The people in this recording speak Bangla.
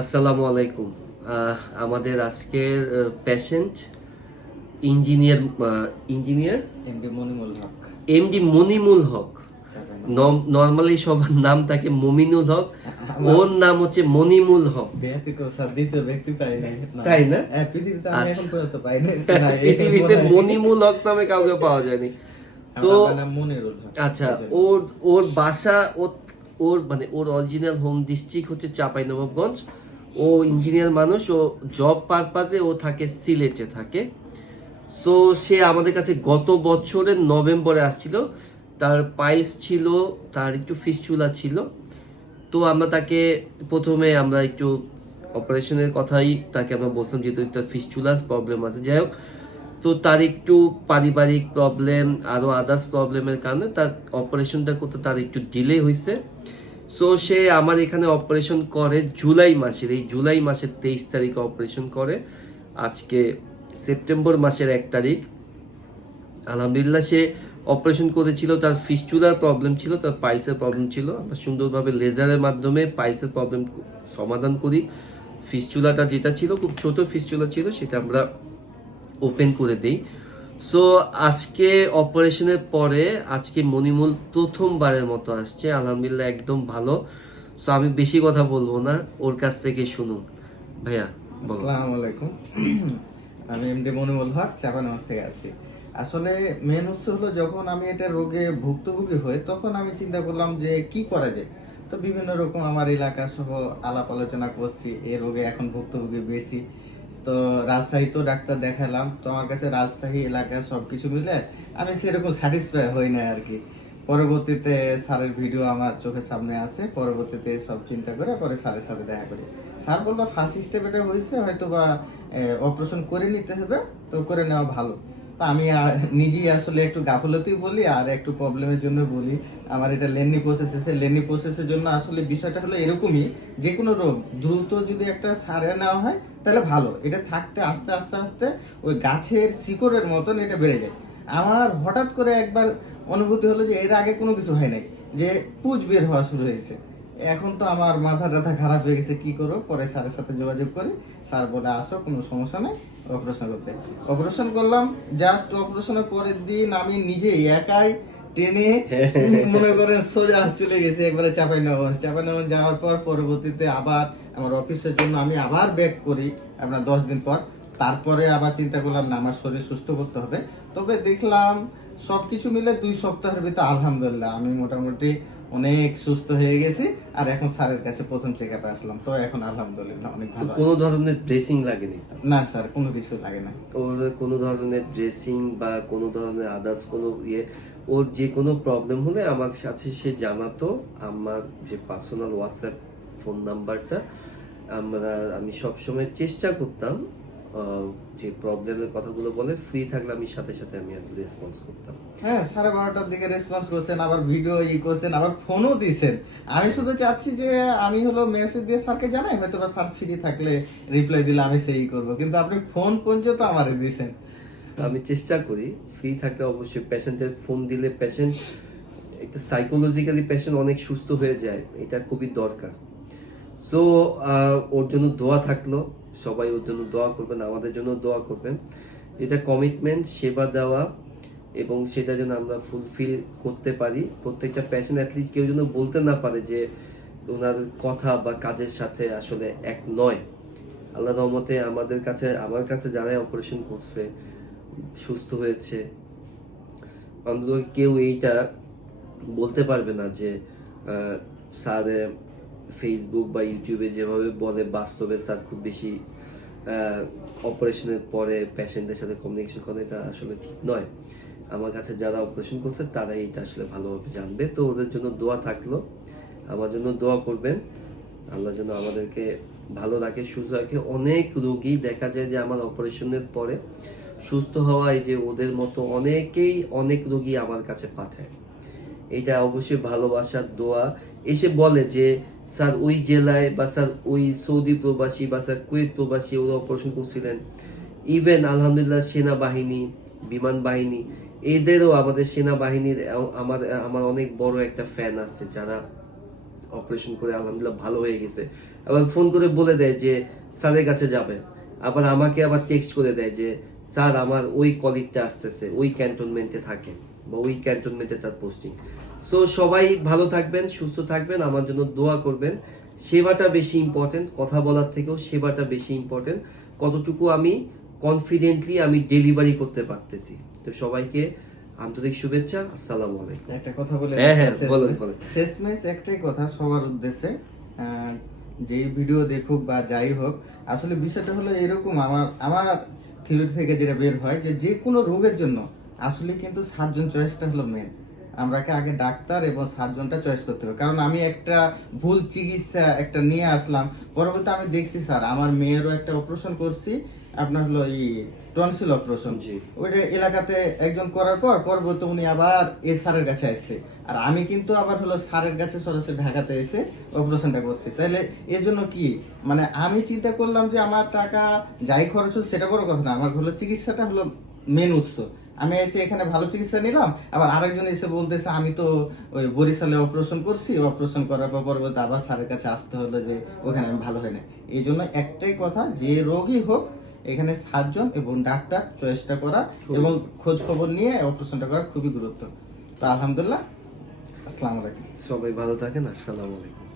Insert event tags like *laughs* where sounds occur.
আসসালামু আলাইকুম। আমাদের আজকের patient engineer engineer MD Monimul Haque. MD Monimul Haque. Normally সবার নাম থাকে মমিনুল হক। ওর নাম হচ্ছে মনিমুল হক। তাই না? পৃথিবীতে আচ্ছা। *laughs* মনিমুল হক নামে কাউকে পাওয়া যায়নি। তো আচ্ছা ওর ওর বাসা ওর ওর মানে ওর অরিজিনাল হোম ডিস্ট্রিক্ট হচ্ছে চাঁপাইনবাবগঞ্জ। ও ইঞ্জিনিয়ার মানুষ, ও জব পারপাজে ও থাকে সিলেটে থাকে। সো সে আমাদের কাছে গত বছরের নভেম্বরে আসছিল। তার পাইলস ছিল, তার একটু ফিস্চুলা ছিল। তো আমরা তাকে প্রথমে আমরা একটু অপারেশনের কথাই তাকে আমরা বলতাম যেহেতু তার ফিস্চুলার প্রবলেম আছে। যাই হোক, তো তার একটু পারিবারিক প্রবলেম আরও আদার্স প্রবলেমের কারণে তার অপারেশনটা করতে তার একটু ডিলে হয়েছে সো সে আমার এখানে অপারেশন করে জুলাই মাসের, এই জুলাই মাসের তেইশ তারিখে অপারেশন করে। আজকে সেপ্টেম্বর মাসের এক তারিখ। আলহামদুলিল্লাহ, সে অপারেশন করেছিল, তার ফিস্চুলার প্রবলেম ছিল, তার পাইলসের প্রবলেম ছিল। আমরা সুন্দরভাবে লেজারের মাধ্যমে পাইলসের প্রবলেম সমাধান করি। ফিস্টুলাটা যেটা ছিল, খুব ছোট ফিস্চুলা ছিল, সেটা আমরা ওপেন করে দিই। সো আজকে অপারেশনের পরে আজকে মনিমুল প্রথমবারের মতো আসছে। আলহামদুলিল্লাহ একদম ভালো। সো আমি বেশি কথা বলব না। ওর কাছ থেকে শুনুন। ভাইয়া আসসালামু আলাইকুম। আমি এমডি মনিমুল হক, চাপানগঞ্জ থেকে আসছি। আসলে মেন হচ্ছে হলো যখন আমি এটা রোগে ভুক্তভোগী হই, তখন আমি চিন্তা করলাম যে কি করা যায়? তো বিভিন্ন রকম আমার এলাকা সহ আলাপ আলোচনা করছি, এই রোগে এখন ভুক্তভোগী বেশি। তো রাজশাহী তো ডাক্তার দেখালাম, তো আমার কাছে রাজশাহী এলাকা সব কিছু মিলে আমি সেরকম স্যাটিসফাই হই না আর কি। পরবর্তীতে স্যারের ভিডিও আমার চোখের সামনে আসে পরবর্তীতে সব চিন্তা করে পরে স্যারের সাথে দেখা করি। স্যার বলল ফার্স্ট স্টেপ এটা হয়েছে হয়তো বা অপারেশন করে নিতে হবে, তো করে নেওয়া ভালো। আমি নিজেই আসলে একটু গাফলতি বলি আর একটু প্রবলেমের জন্য বলি। আমার এটা লেনি প্রসেস এসে লেনি প্রসেসের জন্য আসলে বিষয়টা হলো এরকমই যে কোনো রোগ দ্রুত যদি একটা সারে নেওয়া হয়, তাহলে ভালো। এটা থাকতে আস্তে আস্তে আস্তে ওই গাছের শিকড়ের মতন এটা বেড়ে যায়। আমার হঠাৎ করে একবার অনুভূতি হলো যে এর আগে কোনো কিছু হয় নাই, যে পুজ বের হওয়া শুরু হয়েছে। এখন তো আমার মাথা টাথা খারাপ হয়ে গেছে কি করব? পরে স্যারের সাথে যোগাযোগ করি। স্যার বলে আসো কোনো সমস্যা নেই অপারেশন করতে। অপারেশন করলাম জাস্ট অপারেশনের পরের দিন আমি নিজে একাই টেনে *laughs* মনে করেন সোজা চলে গেছে একবারে চাপাই নগঞ্জ চাপাই নগঞ্জ যাওয়ার পর পরবর্তীতে আবার আমার অফিসের জন্য আমি আবার ব্যাক করি আপনার দশ দিন পর। তারপরে আবার চিন্তা করলাম না আমার শরীর সুস্থ করতে হবে। তবে দেখলাম সবকিছু মিলে দুই সপ্তাহের ভিতরে আলহামদুলিল্লাহ আমি মোটামুটি অনেক সুস্থ হয়ে গেছি আর এখন স্যারের কাছে প্রথম চেক আপে আসলাম। তো এখন আলহামদুলিল্লাহ অনেক ভালো কোনো ধরনের ড্রেসিং লাগেনি না স্যার কোনো কিছু লাগে না। ওর কোনো ধরনের ড্রেসিং বা কোনো ধরনের আদার্স কোনো ইয়ে ওর যে কোনো প্রবলেম হলে আমার সাথে সে জানাতো। আমার যে পার্সোনাল হোয়াটসঅ্যাপ ফোন নাম্বারটা আমরা আমি সবসময় চেষ্টা করতাম যে প্রবলেমের কথাগুলো বলে ফ্রি থাকলে আমি সাথে সাথে আমি রেসপন্স করতাম। হ্যাঁ সাড়ে বারোটার দিকে রেসপন্স করছেন আবার ভিডিও ই করছেন আবার ফোনও দিয়েছেন আমি শুধু চাচ্ছি যে আমি হলো মেসেজ দিয়ে স্যারকে জানাই হয়তো বা স্যার ফ্রি থাকলে রিপ্লাই দিলে আমি সেই করব। কিন্তু আপনি ফোন পর্যন্ত আমারে দিয়েছেন তো আমি চেষ্টা করি ফ্রি থাকলে অবশ্যই পেশেন্টের ফোন দিলে পেশেন্ট একটা সাইকোলজিক্যালি পেশেন্ট অনেক সুস্থ হয়ে যায় এটা খুবই দরকার। সো ওর জন্য দোয়া থাকল। সবাই ওর জন্য দোয়া করবেন, আমাদের জন্য দোয়া করবেন। যেটা কমিটমেন্ট সেবা দেওয়া এবং সেটা যেন আমরা ফুলফিল করতে পারি। প্রত্যেকটা প্যাশন অ্যাথলিট কেউ যেন বলতে না পারে যে ওনার কথা বা কাজের সাথে আসলে এক নয়। আল্লাহ রহমতে আমাদের কাছে, আমার কাছে যারাই অপারেশন করছে, সুস্থ হয়েছে, অন্তত কেউ এইটা বলতে পারবে না যে স্যার ফেসবুক বা ইউটিউবে যেভাবে বলে, বাস্তবে স্যার খুব বেশি অপারেশনের পরে পেশেন্টের সাথে কমিউনিকেশন করে এটা আসলে ঠিক নয়। আমার কাছে যারা অপারেশন করছে, তারাই এটা আসলে ভালোভাবে জানবে। তো ওদের জন্য দোয়া থাকল। আমার জন্য দোয়া করবেন। আল্লাহ যেন আমাদেরকে ভালো রাখে, সুস্থ রাখে। অনেক রোগী দেখা যায় যে আমার অপারেশনের পরে সুস্থ হওয়ায় যে ওদের মতো অনেকেই অনেক রোগী আমার কাছে পাঠায়। এটা অবশ্যই ভালোবাসার দোয়া। এসে বলে যে স্যার, ওই জেলায় বা স্যার, ওই সৌদি প্রবাসী বা স্যার, কুয়েত প্রবাসী ওরা অপারেশন করছিলেন। ইভেন আলহামদুলিল্লাহ, সেনাবাহিনী, বিমান বাহিনী, এদেরও আমাদের সেনাবাহিনীর, আমার আমার অনেক বড় একটা ফ্যান আছে যারা অপারেশন করে, আলহামদুলিল্লাহ, ভালো হয়ে গেছে। আবার ফোন করে বলে দেয় যে, স্যারের কাছে যাবেন। আবার আমাকে আবার টেক্সট করে দেয় যে স্যার আমার ওই কলিগটা আসতেছে ওই ক্যান্টনমেন্টে থাকে বা ওই ক্যান্টনমেন্টে তার পোস্টিং সো সবাই ভালো থাকবেন সুস্থ থাকবেন আমার জন্য দোয়া করবেন সেবাটা বেশি ইম্পর্টেন্ট কথা বলার থেকেও সেবাটা বেশি ইম্পর্টেন্ট কতটুকু আমি কনফিডেন্টলি আমি ডেলিভারি করতে পারতেছি তো সবাইকে আন্তরিক শুভেচ্ছা আসসালামু আলাইকুম একটা কথা বলে হ্যাঁ, হ্যাঁ, বলেন। বলেন। শেষমেশ একটাই কথা সবার উদ্দেশ্যে আহ, যে ভিডিও দেখুক বা যাই হোক আসলে বিষয়টা হলো এরকম আমার আমার থিওরি থেকে যেটা বের হয় যে যে কোনো রোগের জন্য আসলে কিন্তু সাতজন চয়েসটা হলো মেন আমরাকে আগে ডাক্তার এবং সাতজনটা চয়েস করতে হবে। কারণ আমি একটা ভুল চিকিৎসা একটা নিয়ে আসলাম পরবর্তী আমি দেখছি স্যার আমার মেয়েরও একটা অপারেশন করছি আপনার হলো এই টনসিল অপারেশন জি। ওইটা এলাকাতে একজন করার পর পরবর্তী উনি আবার এ স্যারের কাছে আসছে। আর আমি কিন্তু আবার হলো স্যারের কাছে সরাসরি ঢাকাতে এসে অপারেশনটা করছি। তাহলে এর জন্য কি? মানে আমি চিন্তা করলাম যে আমার টাকা যাই খরচ হচ্ছে সেটা বড় কথা না। আমার হলো চিকিৎসাটা হলো মেন উৎস। আমি এসে এখানে ভালো চিকিৎসা নিলাম। আবার আরেকজন এসে বলতেছে আমি তো ওই বরিশালে অপারেশন করছি। অপারেশন করার পর পরবর্তী আবার স্যারের কাছে আসতে হলো যে ওখানে আমি ভালো হয় না এই জন্য একটাই কথা যে রোগী হোক এখানে সাতজন এবং ডাক্তার চয়েসটা করা এবং খোঁজ খবর নিয়ে অপারেশনটা করা খুবই গুরুত্ব। তো আলহামদুলিল্লাহ, আসসালামু আলাইকুম। সবাই ভালো থাকেন, আসসালামু আলাইকুম।